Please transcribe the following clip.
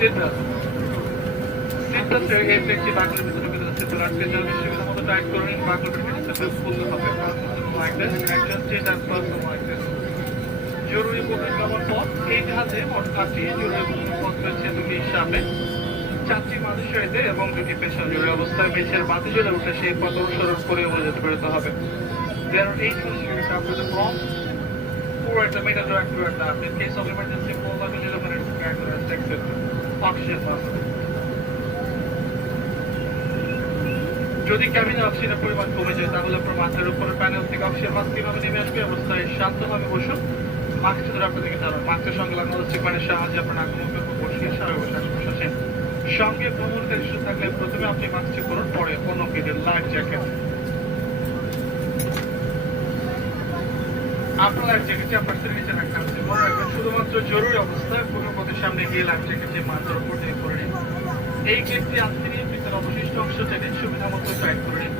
সিটটা এই ফ্লেক্সি বাগলের ভিতরে সিটটা আটকে যাবে সেগুলোর মতো টাইট করে নিন বাগলের ভিতরে সিটটা খুলতে হবে like this action change and person like this জরুরি বুকিং নাম্বার পথ এই জাহাজে মোট 8টি জরুরি বুকিং পথ রয়েছে দুটি সামনে 4টি মাঝসারিতে এবং 2টি পেছন জরুরি অবস্থায় বেঁচের বাতি জ্বলে উঠে সেই পথ অনুসরণ করে যেতে বেরোতে হবে There are 8 passengers after the cross, 4 at the middle door and 2 at the aft. In case of emergency, pull luggage eliminated to carry the rest exit. Oxygen mask. যদি ক্যাবিনে অক্সিজেনের পরিমাণ কমে যায় তাহলে আপনার মাথার উপরে প্যানেল থেকে অক্সিজেন মাস্ক কিভাবে নেমে আসবে অবস্থায় শান্তভাবে বসুন মাস্ক ধরে আপনার দিকে টানুন মাস্কের সঙ্গে লাগানো স্টিকারের সাহায্যে আপনার নাক মুখের উপর বসিয়ে স্বাভাবিক শ্বাস প্রশ্বাসের সঙ্গে ভ্রমণকারী শিশু থাকলে প্রথমে আপনি মাস্কটি করুন পরে অন্য কেটে লাইফ জ্যাকেট আপনার লাইফ জ্যাকেটটি আপনার শরীরের নিচে রাখতে হবে মনে রাখবেন শুধুমাত্র জরুরি অবস্থায় কোনো পথের সামনে গিয়ে লাইফ জ্যাকেটটি মাথার উপর দিয়ে করে নিন এই গেটটি আনতে নিয়ে ভিতরে অবশিষ্ট অংশ টেনে সুবিধা মতো টাইট করে নিন